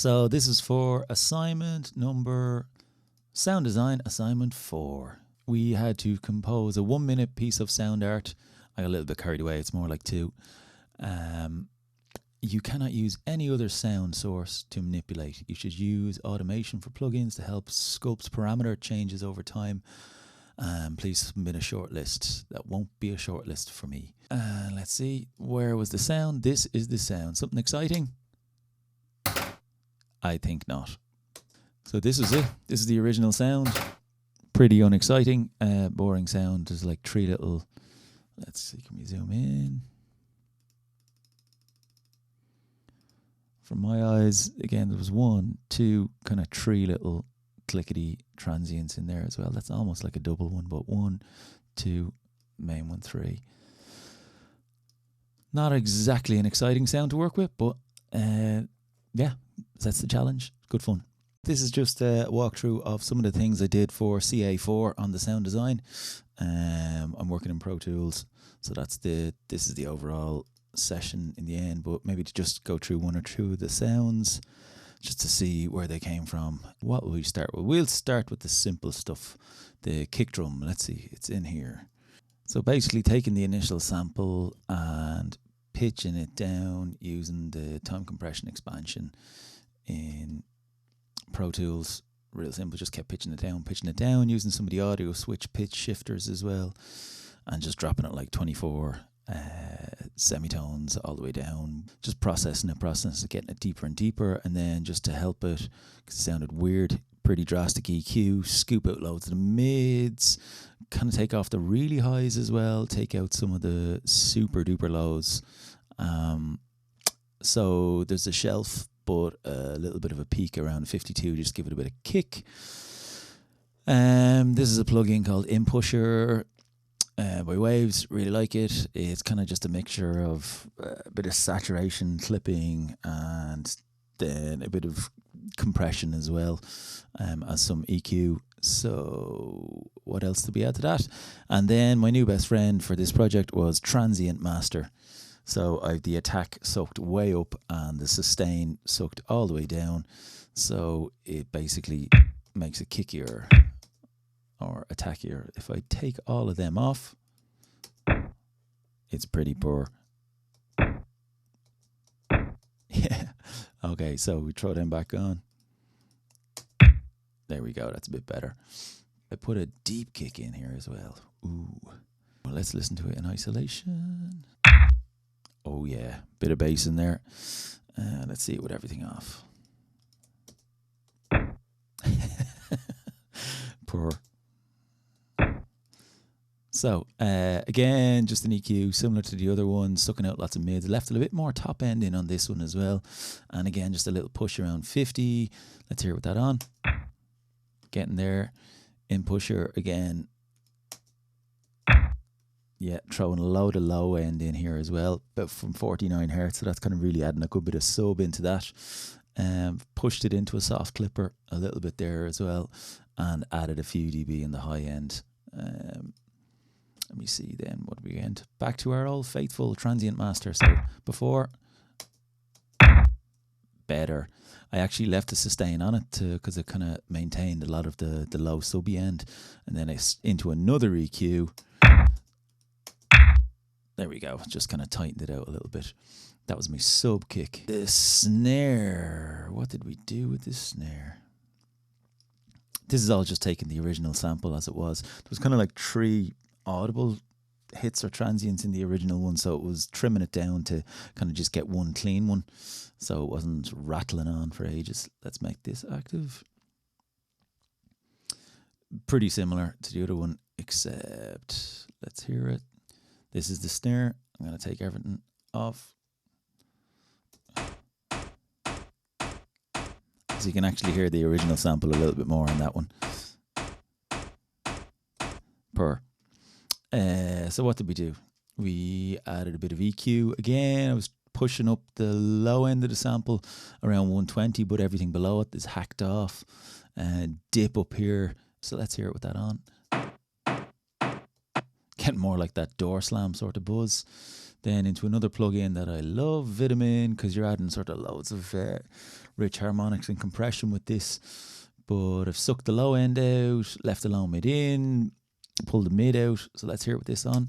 So this is for assignment number, sound design assignment 4. We had to compose a 1-minute piece of sound art. I got a little bit carried away, it's more like 2. You cannot use any other sound source to manipulate. You should use automation for plugins to help sculpt parameter changes over time. Please submit a short list. That won't be a short list for me. Let's see, where was the sound? This is the sound. Something exciting? I think not. So this is it. This is the original sound. Pretty unexciting. Boring sound. There's like 3 little... Let's see, can we zoom in? From my eyes, again, there was 1, 2, kind of 3 little clickety transients in there as well. That's almost like a double one, but 1, 2, main 1, 3. Not exactly an exciting sound to work with, but yeah, that's the challenge. Good fun. This is just a walkthrough of some of the things I did for CA4 on the sound design. I'm working in Pro Tools, so this is the overall session in the end, but maybe to just go through 1 or 2 of the sounds just to see where they came from. What will we start with? We'll start with the simple stuff. The kick drum, let's see, it's in here. So basically taking the initial sample and pitching it down using the time compression expansion in Pro Tools. Real simple, just kept pitching it down using some of the audio switch pitch shifters as well, and just dropping it like 24 semitones all the way down, just processing it, getting it deeper and deeper. And then just to help it, because it sounded weird, pretty drastic EQ, scoop out loads of the mids, kind of take off the really highs as well, take out some of the super duper lows. So there's a shelf, but a little bit of a peak around 52, just give it a bit of kick. This is a plugin called Impusher by Waves. Really like it. It's kind of just a mixture of a bit of saturation, clipping, and then a bit of compression as well, as some EQ. So what else did we add to that? And then my new best friend for this project was Transient Master. So I've the attack sucked way up and the sustain sucked all the way down. So it basically makes it kickier or attackier. If I take all of them off, it's pretty poor. Yeah. Okay, so we throw them back on. There we go, that's a bit better. I put a deep kick in here as well. Ooh. Well, let's listen to it in isolation. Oh yeah, bit of bass in there. Let's see it with everything off. Poor. So, again, just an EQ, similar to the other one, sucking out lots of mids. Left a little bit more top end in on this one as well. And again, just a little push around 50. Let's hear it with that on. Getting there. Impusher again. Yeah, throwing a load of low end in here as well, about from 49 hertz. So that's kind of really adding a good bit of sub into that. Pushed it into a soft clipper a little bit there as well, and added a few dB in the high end. Let me see then what we end. Back to our old faithful Transient Master. So before, better. I actually left the sustain on it because it kind of maintained a lot of the low subby end, and then it's into another EQ. There we go, just kind of tightened it out a little bit. That was my sub kick. The snare, what did we do with this snare? This is all just taking the original sample as it was. There was kind of like 3 audible hits or transients in the original one, so it was trimming it down to kind of just get one clean one, so it wasn't rattling on for ages. Let's make this active. Pretty similar to the other one, except let's hear it. This is the snare. I'm going to take everything off. So you can actually hear the original sample a little bit more on that one. So what did we do? We added a bit of EQ. Again, I was pushing up the low end of the sample around 120, but everything below it is hacked off. Dip up here. So let's hear it with that on. Getting more like that door slam sort of buzz. Then into another plugin that I love, Vitamin, because you're adding sort of loads of rich harmonics and compression with this. But I've sucked the low end out, left the low mid in, pulled the mid out. So let's hear it with this on.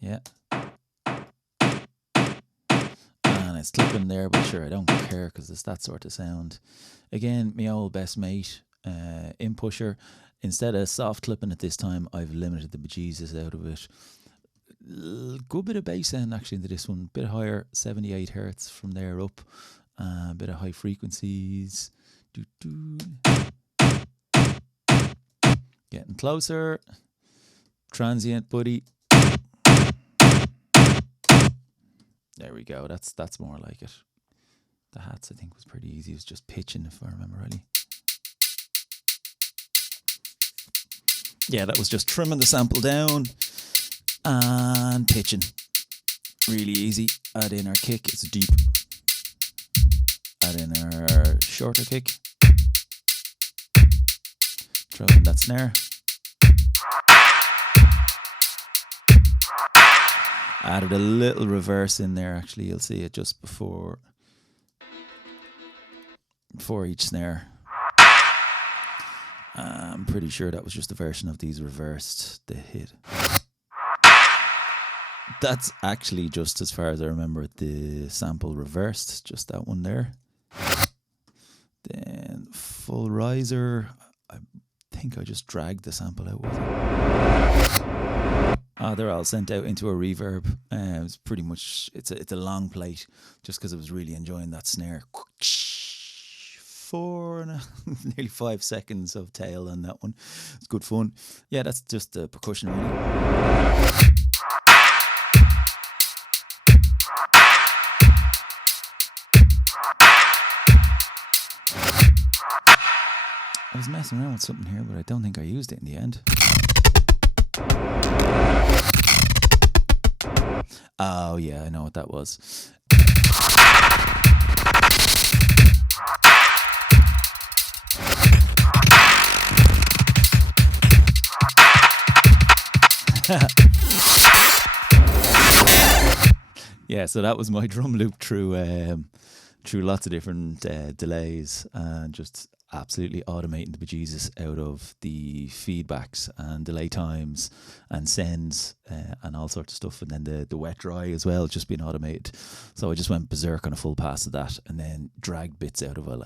Yeah. And it's clipping there, but sure, I don't care because it's that sort of sound. Again, my old best mate, in pusher. Instead of soft clipping it this time, I've limited the bejesus out of it. Good bit of bass end actually into this one. Bit higher, 78 hertz from there up. A bit of high frequencies. Getting closer. Transient, buddy. There we go. That's more like it. The hats, I think, was pretty easy. It was just pitching, if I remember rightly. Yeah, that was just trimming the sample down and pitching. Really easy. Add in our kick. It's deep. Add in our shorter kick. Throw in that snare. Added a little reverse in there, actually. You'll see it just before each snare. I'm pretty sure that was just a version of these reversed the hit. That's actually just as far as I remember it, the sample reversed, just that one there. Then full riser, I think I just dragged the sample out with it. They're all sent out into a reverb. It's pretty much, it's a long plate, just because I was really enjoying that snare. nearly 5 seconds of tail on that one. It's good fun. Yeah, that's just the percussion really. I was messing around with something here, but I don't think I used it in the end. Oh yeah, I know what that was. Yeah, so that was my drum loop through lots of different delays and just absolutely automating the bejesus out of the feedbacks and delay times and sends and all sorts of stuff, and then the wet dry as well, just being automated. So I just went berserk on a full pass of that and then dragged bits out of it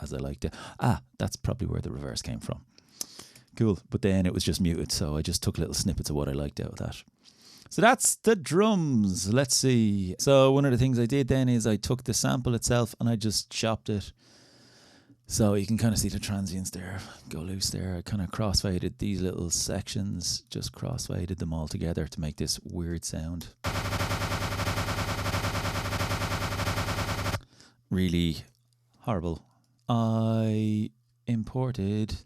as I liked it. That's probably where the reverse came from. Cool. But then it was just muted, so I just took little snippets of what I liked out of that. So that's the drums. Let's see. So one of the things I did then is I took the sample itself and I just chopped it. So you can kind of see the transients there go loose there. I kind of crossfaded these little sections, just crossfaded them all together to make this weird sound. Really horrible. I imported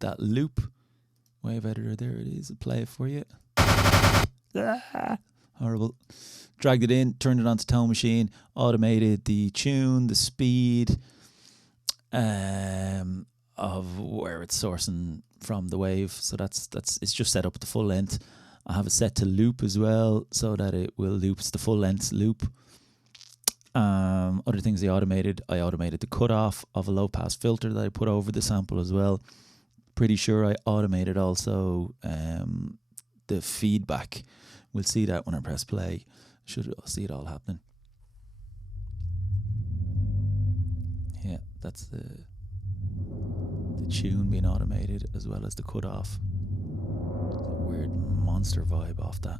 that loop wave editor. There it is. I'll play it for you. Horrible. Dragged it in, turned it onto Tone Machine, automated the tune, the speed of where it's sourcing from the wave. So that's it's just set up at the full length. I have it set to loop as well, so that it will loop. It's the full length loop. Other things I automated the cutoff of a low pass filter that I put over the sample as well. Pretty sure I automated also the feedback. We'll see that when I press play. Should see it all happening. Yeah, that's the tune being automated as well as the cutoff. Weird monster vibe off that.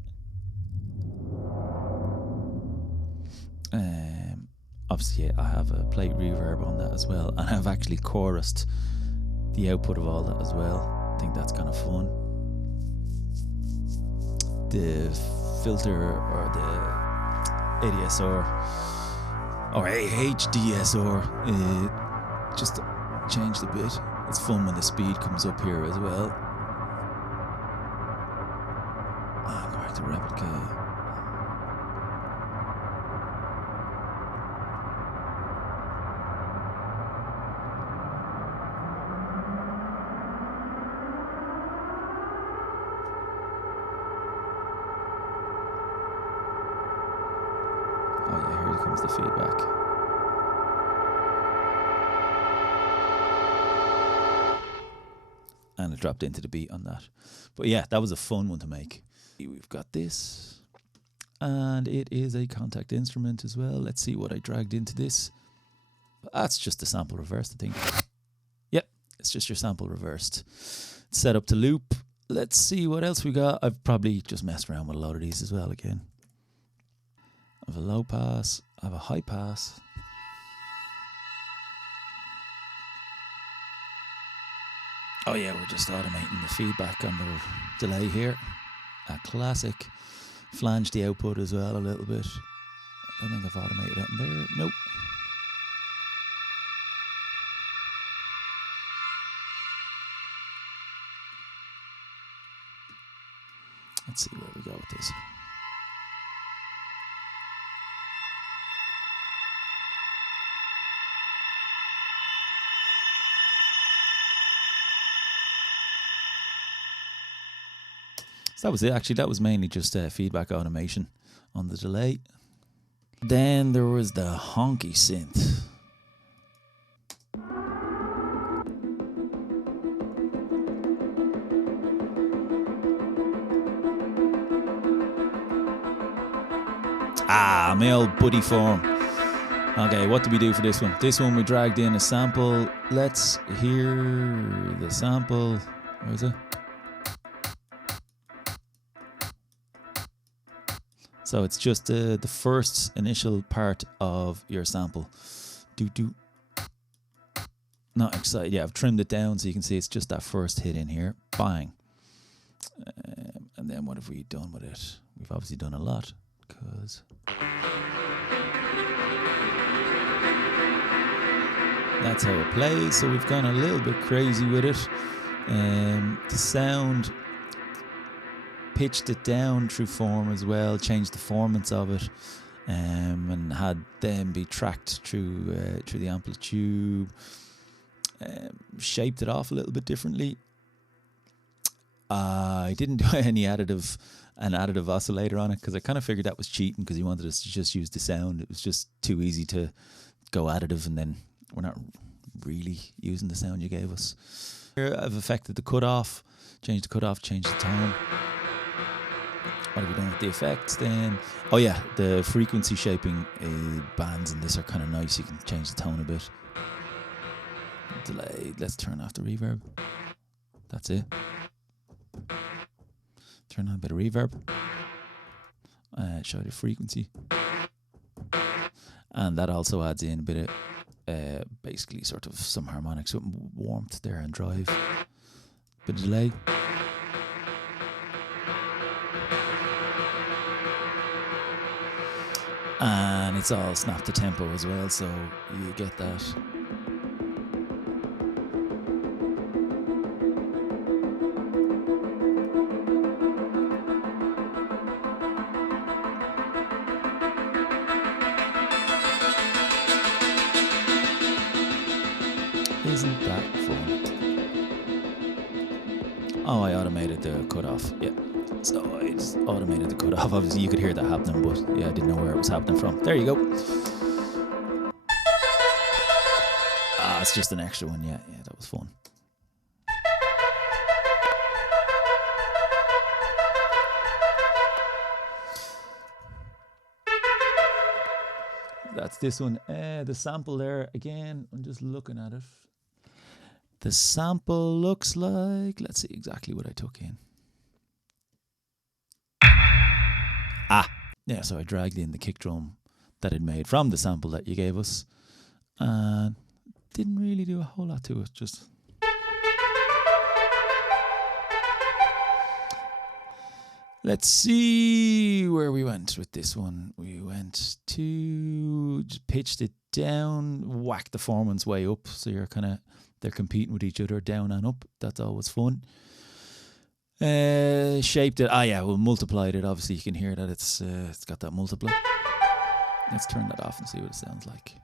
Obviously, I have a plate reverb on that as well, and I've actually chorused the output of all that as well. I think that's kind of fun. The filter or the ADSR or HDSR just changed a bit. It's fun when the speed comes up here as well. I'm going to replicate. comes the feedback. And it dropped into the beat on that. But yeah, that was a fun one to make. We've got this. And it is a contact instrument as well. Let's see what I dragged into this. That's just the sample reversed, I think. Yep, it's just your sample reversed. It's set up to loop. Let's see what else we got. I've probably just messed around with a lot of these as well again. I have a low pass. I have a high pass. Oh yeah, we're just automating the feedback on the delay here. A classic. Flange the output as well a little bit. I don't think I've automated it in there. Nope. Let's see where we go with this. So that was it. Actually, that was mainly just feedback automation on the delay. Then there was the honky synth. Ah, my old buddy form. Okay, what did we do for this one? This one we dragged in a sample. Let's hear the sample. Where is it? So it's just the first initial part of your sample. Do. Not excited. Yeah, I've trimmed it down so you can see it's just that first hit in here. Bang. And then what have we done with it? We've obviously done a lot because that's how it plays. So we've gone a little bit crazy with it. The sound, pitched it down through form as well, changed the formants of it, and had them be tracked through the amplitude. Shaped it off a little bit differently. I didn't do an additive oscillator on it because I kind of figured that was cheating because he wanted us to just use the sound. It was just too easy to go additive and then we're not really using the sound you gave us. Here I've affected the cutoff, changed the cutoff, changed the tone. What have we done with the effects then? Oh yeah, the frequency shaping bands in this are kind of nice. You can change the tone a bit. Delay. Let's turn off the reverb. That's it. Turn on a bit of reverb. Show the frequency. And that also adds in a bit of basically sort of some harmonics, some warmth there and drive. Bit of delay. And it's all snap to tempo as well, so you get that. Isn't that fun? Oh, I automated the cutoff. Yeah. So I just automated the cutoff. Obviously, you could hear that happening, but yeah, I didn't know where it was happening from. There you go. Ah, it's just an extra one. Yeah, that was fun. That's this one. The sample there, again, I'm just looking at it. The sample looks like, let's see exactly what I took in. Yeah, so I dragged in the kick drum that I'd made from the sample that you gave us. And didn't really do a whole lot to it, just... Let's see where we went with this one. We went to, just pitched it down, whacked the formants way up. So you're kind of, they're competing with each other down and up. That's always fun. Shaped it. We multiplied it. Obviously, you can hear that it's got that multiply. Let's turn that off and see what it sounds like.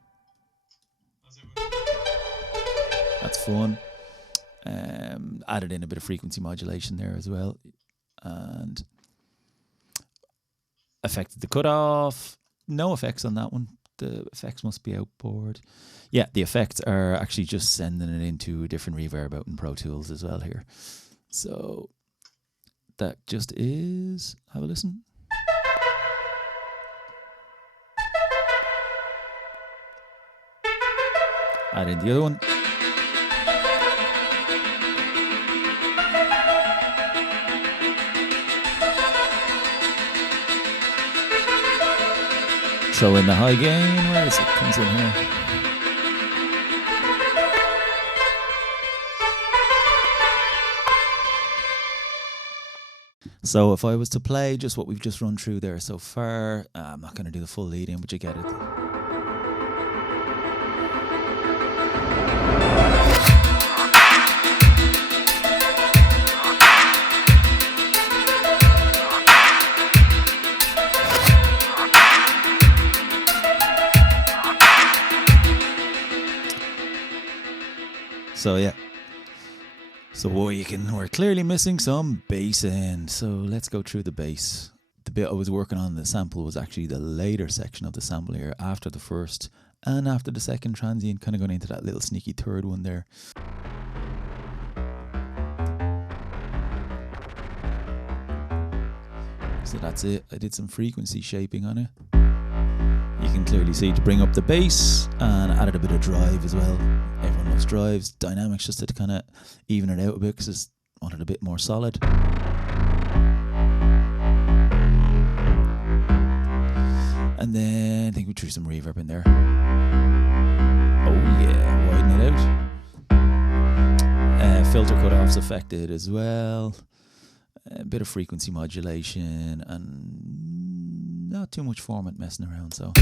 That's fun. Added in a bit of frequency modulation there as well, and affected the cutoff. No effects on that one. the effects must be outboard. Yeah, the effects are actually just sending it into a different reverb out in Pro Tools as well here. So that just is, have a listen. Add in the other one. Throw in the high gain. Where is it? Comes in here. So if I was to play just what we've just run through there so far, I'm not going to do the full lead in, but you get it. So yeah. So we're clearly missing some bass end. So let's go through the bass. The bit I was working on the sample was actually the later section of the sample here, after the first and after the second transient, kind of going into that little sneaky third one there. So that's it. I did some frequency shaping on it. You can clearly see to bring up the bass, and added a bit of drive as well. Everyone loves drives, dynamics, just to kind of even it out a bit because I wanted a bit more solid. And then I think we threw some reverb in there. Oh yeah, widen it out. Filter cutoffs affected as well. A bit of frequency modulation and not too much format messing around, so.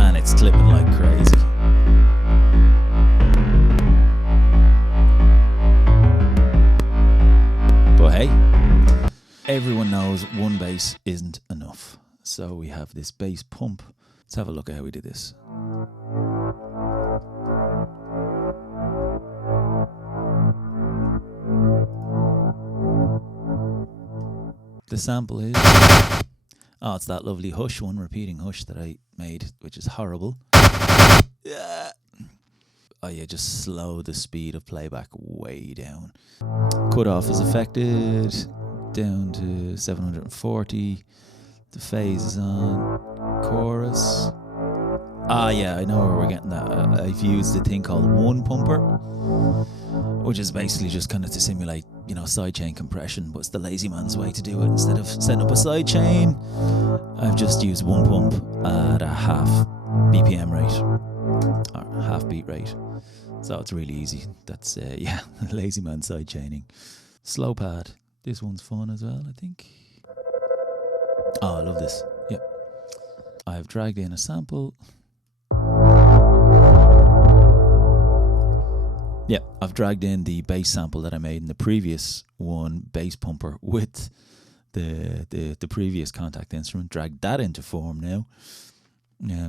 And it's clipping like crazy. But hey, everyone knows one bass isn't enough. So we have this bass pump. Let's have a look at how we did this. The sample is, oh, it's that lovely hush one, repeating hush that I made, which is horrible. Yeah. Oh yeah, just slow the speed of playback way down. Cutoff is affected, down to 740. The phase is on. Chorus. Ah yeah, I know where we're getting that. I've used a thing called one pumper, which is basically just kind of to simulate, you know, sidechain compression, but it's the lazy man's way to do it. Instead of setting up a sidechain, I've just used one pump at a half BPM rate, or half beat rate. So it's really easy. That's, yeah, lazy man sidechaining. Slow pad. This one's fun as well, I think. Oh, I love this. Yep. I've dragged in a sample. Yeah, I've dragged in the bass sample that I made in the previous one, bass pumper, with the previous contact instrument. Dragged that into form now.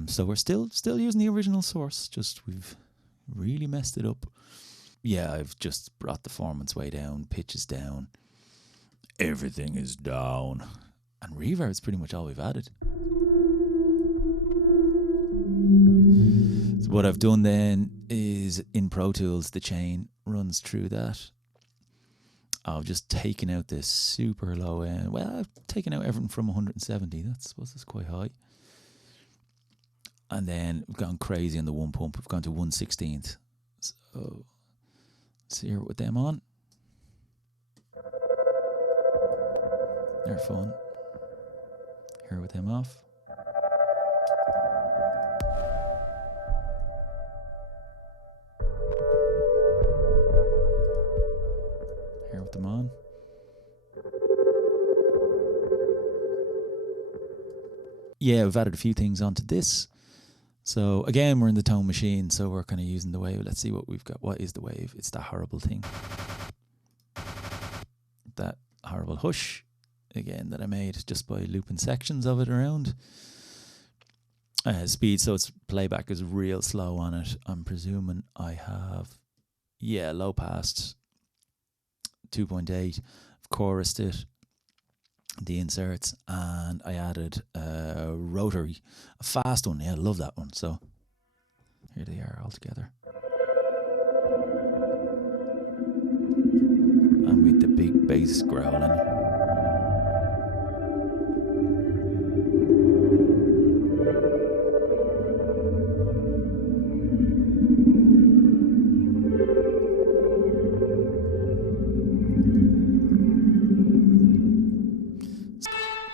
So we're still using the original source, just we've really messed it up. Yeah, I've just brought the performance way down, pitch is down, everything is down, and reverb is pretty much all we've added. So what I've done then is in Pro Tools, the chain runs through that. I've just taken out this super low end. Well, I've taken out everything from 170. That's, I suppose it's quite high. And then we've gone crazy on the one pump. We've gone to 1/16. So let's hear it with them on. They're fun. Hear it with them off. Hear it with them on. Yeah, we've added a few things onto this. So again, we're in the tone machine, so we're kind of using the wave. Let's see what we've got. What is the wave? It's that horrible thing. That horrible hush, again, that I made just by looping sections of it around. Speed, so its playback is real slow on it. I'm presuming I have, yeah, low pass, 2.8. I've chorused it. the inserts, and I added a rotary, a fast one. Yeah, I love that one. So here they are all together. And with the big bass growling.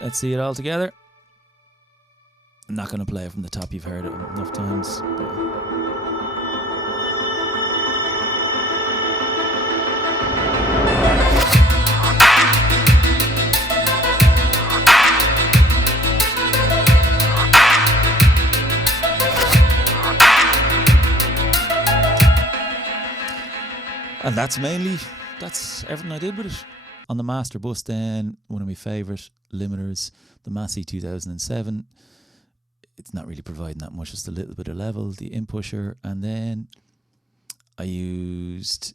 Let's see it all together. I'm not going to play it from the top, you've heard it enough times. And that's everything I did with it. On the master bus then, one of my favourite limiters, the Massey 2007. It's not really providing that much, just a little bit of level, the in pusher, and then I used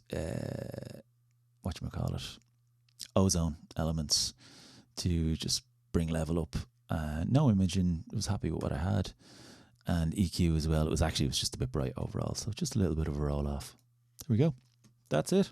ozone elements to just bring level up. No imaging, I was happy with what I had, and EQ as well. It was just a bit bright overall, so just a little bit of a roll off. There we go. That's it.